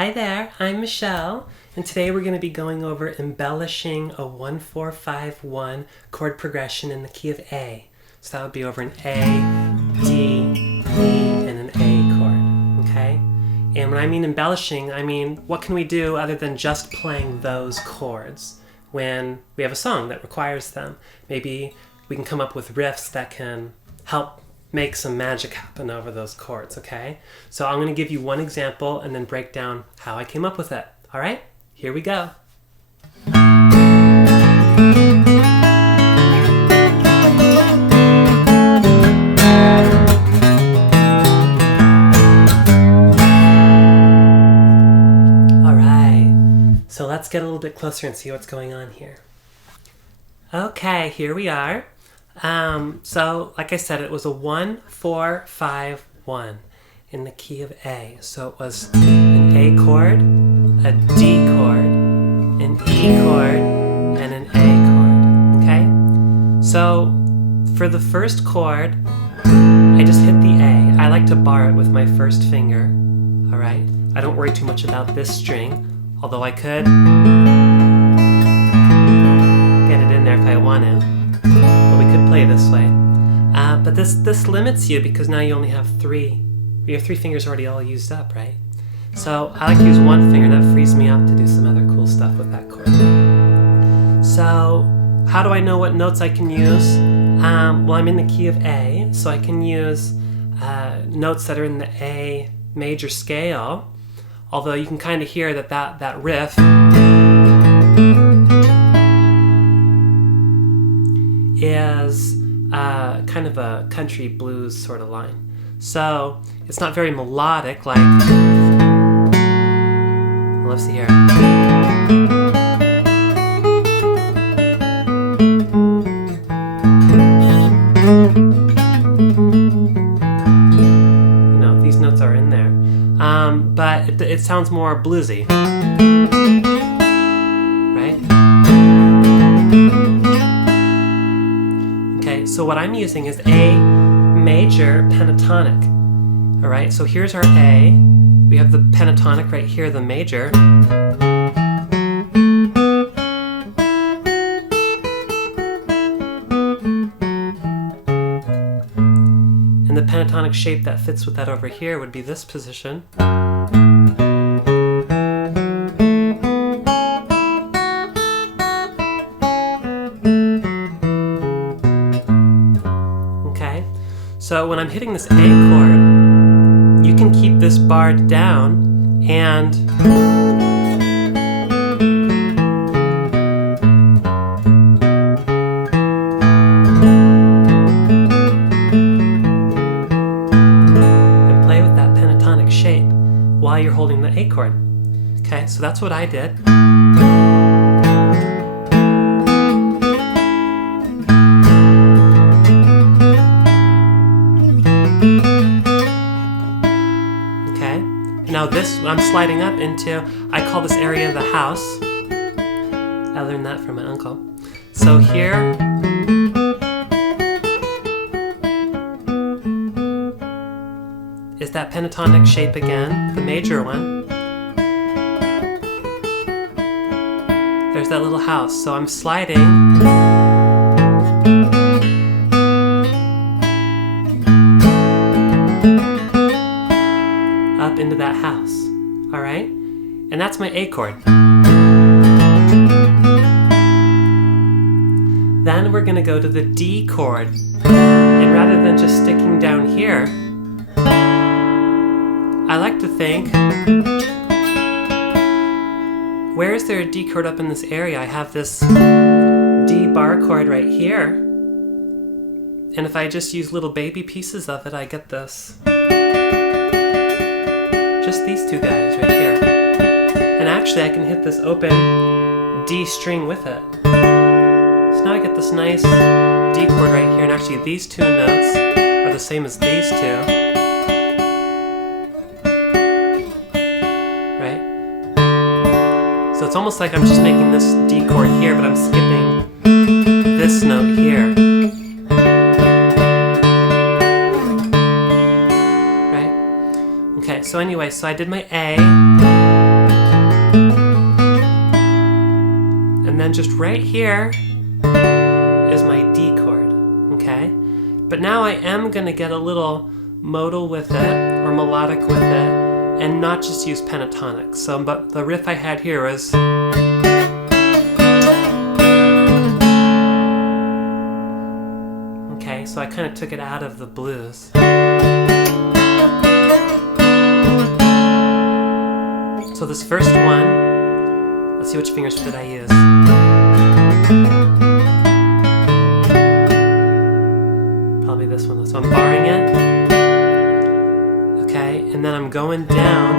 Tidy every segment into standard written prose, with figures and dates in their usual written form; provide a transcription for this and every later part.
Hi there, I'm Michelle, and today we're going to be going over embellishing a 1-4-5-1 chord progression in the key of A. So that would be over an A, D, E, and an A chord, okay? And when I mean embellishing, I mean what can we do other than just playing those chords when we have a song that requires them? Maybe we can come up with riffs that can help make some magic happen over those chords, okay? So I'm going to give you one example and then break down how I came up with it. All right, here we go. All right, so let's get a little bit closer and see what's going on here. Okay, here we are. So like I said, it was a 1-4-5-1 in the key of A. So it was an A chord, a D chord, an E chord, and an A chord, okay? So for the first chord, I just hit the A. I like to bar it with my first finger, all right? I don't worry too much about this string, although I could get it in there if I wanted. But we could play this way. But this limits you because now you only have three. Your three fingers already all used up, right? So I like to use one finger. That frees me up to do some other cool stuff with that chord. So how do I know what notes I can use? Well, I'm in the key of A, so I can use notes that are in the A major scale. Although you can kind of hear that riff is kind of a country blues sort of line. So it's not very melodic like, well, let's see here. You know, these notes are in there. But it sounds more bluesy. So what I'm using is A major pentatonic. All right, so here's our A. We have the pentatonic right here, the major. And the pentatonic shape that fits with that over here would be this position. So when I'm hitting this A chord, you can keep this barred down and play with that pentatonic shape while you're holding the A chord. Okay, so that's what I did. Now this, I'm sliding up into, I call this area the house. I learned that from my uncle. So here, is that pentatonic shape again, the major one. There's that little house, so I'm sliding. Up into that house, all right? And that's my A chord. Then we're gonna go to the D chord. And rather than just sticking down here, I like to think, where is there a D chord up in this area? I have this D bar chord right here. And if I just use little baby pieces of it, I get this. Just these two guys right here. And actually I can hit this open D string with it. So now I get this nice D chord right here, and actually these two notes are the same as these two. Right? So it's almost like I'm just making this D chord here, but I'm skipping this note here. So anyway, so I did my A, then just right here is my D chord, okay? But now I am gonna get a little modal with it, or melodic with it, and not just use pentatonic. So, but the riff I had here was, okay, so I kind of took it out of the blues. So this first one, let's see which fingers did I use. Probably this one. So I'm barring it. Okay, and then I'm going down.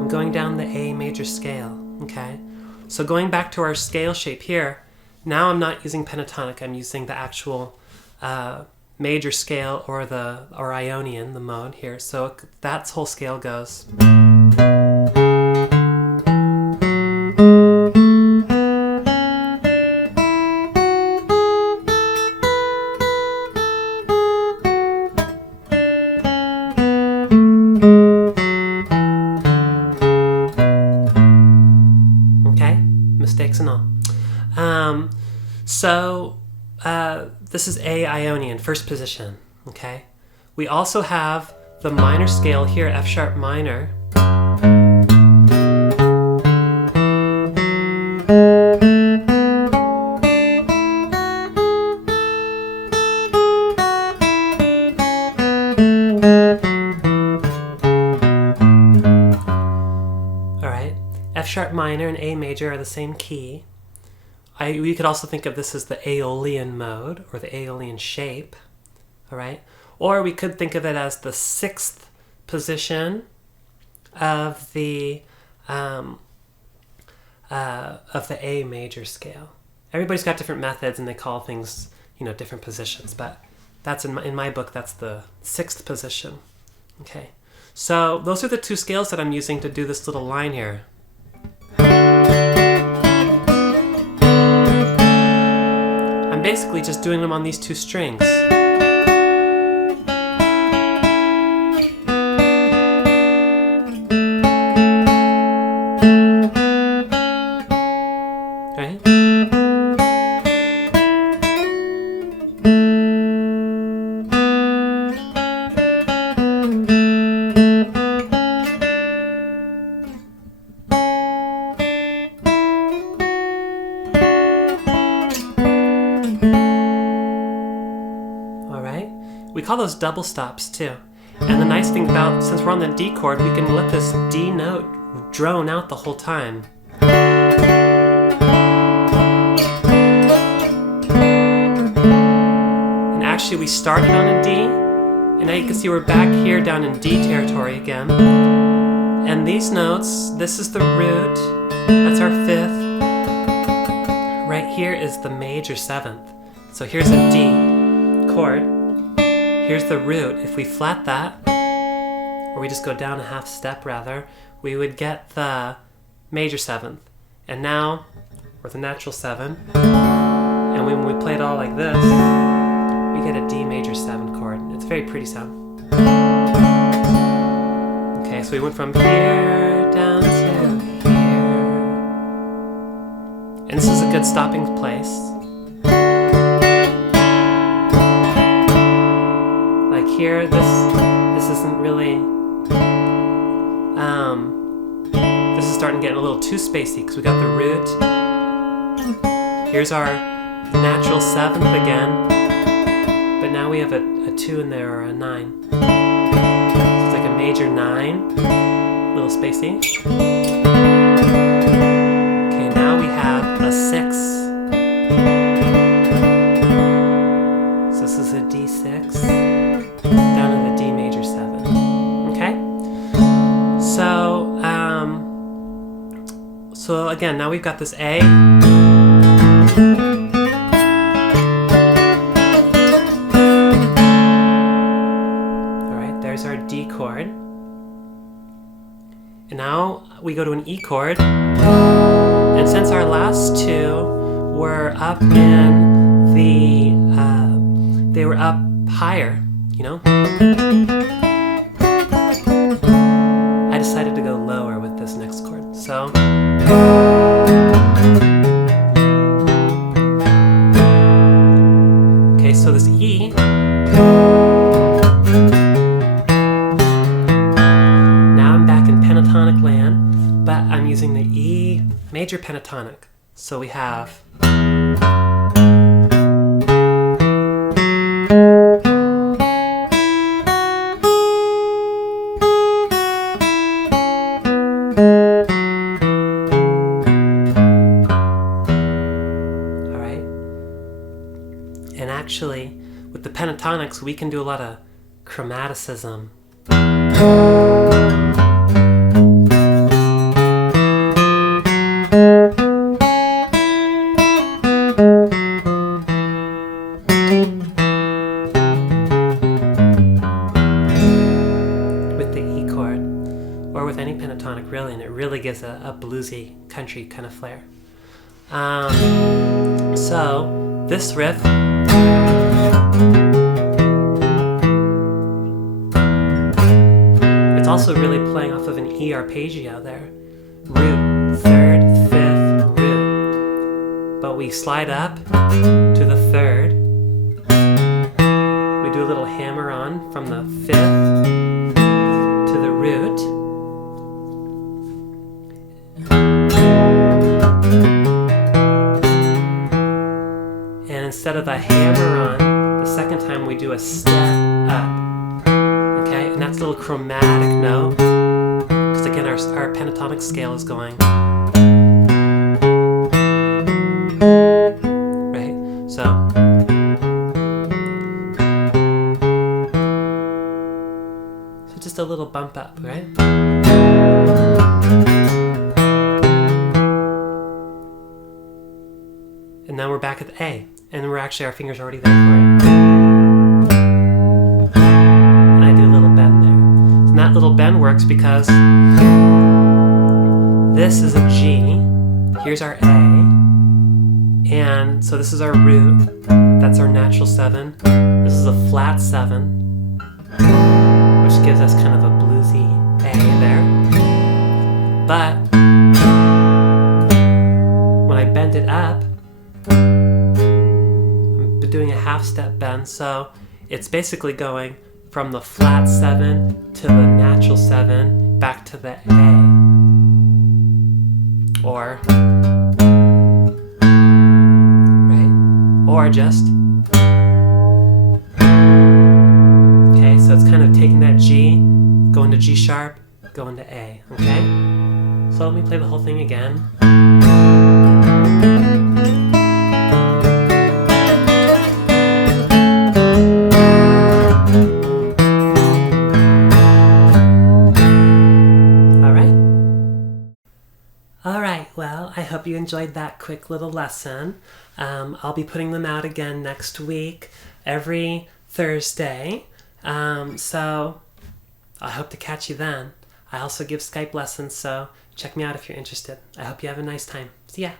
I'm going down the A major scale. Okay, so going back to our scale shape here, now I'm not using pentatonic. I'm using the actual major scale or Ionian, the mode here. So that whole scale goes. Okay, mistakes and all. This is A Ionian, first position, okay? We also have the minor scale here, F sharp minor. All right, F sharp minor and A major are the same key. We could also think of this as the Aeolian mode, or the Aeolian shape, all right? Or we could think of it as the 6th position of the A major scale. Everybody's got different methods, and they call things, you know, different positions. But that's in my book, that's the 6th position. Okay, so those are the two scales that I'm using to do this little line here. Basically just doing them on these two strings. Okay. We call those double stops too. And the nice thing about, since we're on the D chord, we can let this D note drone out the whole time. And actually we started on a D, and now you can see we're back here down in D territory again. And these notes, this is the root, that's our 5th. Right here is the major 7th. So here's a D chord. Here's the root. If we flat that, or we just go down a half step rather, we would get the major 7th. And now, or the natural 7, and when we play it all like this, we get a D major 7 chord. It's a very pretty sound. Okay, so we went from here down to here. And this is a good stopping place. Here, this isn't really, this is starting to get a little too spacey because we got the root. Here's our natural 7th again, but now we have a 2 in there, or a 9. So it's like a major 9, a little spacey. Okay, now we have a 6. So this is a D6. Down in the D major 7. Okay? So again, now we've got this A. Alright, there's our D chord. And now we go to an E chord. And since our last two were up in the, they were up higher, you know? I decided to go lower with this next chord. So okay, so this E, now I'm back in pentatonic land, but I'm using the E major pentatonic. So we have and actually, with the pentatonics, we can do a lot of chromaticism. With the E chord, or with any pentatonic really, and it really gives a bluesy country kind of flair. So, this riff, it's also really playing off of an E arpeggio there. Root, third, fifth, root. But we slide up to the third. We do a little hammer on from the fifth to the root. And instead of a hammer on, the second time we do a step up. Okay, and that's a little chromatic note, because again our pentatonic scale is going. Right, so. So just a little bump up, right? And now we're back at the A. And we're actually, our finger's already there for it. And I do a little bend there. And that little bend works because this is a G. Here's our A. And so this is our root. That's our natural 7. This is a flat 7, which gives us kind of a bluesy A there. But when I bend it up, doing a half step bend, so it's basically going from the flat 7 to the natural 7 back to the A, or right, or just okay. So it's kind of taking that G, going to G sharp, going to A. Okay, so let me play the whole thing again. Well, I hope you enjoyed that quick little lesson. I'll be putting them out again next week, every Thursday. So I hope to catch you then. I also give Skype lessons, so check me out if you're interested. I hope you have a nice time. See ya.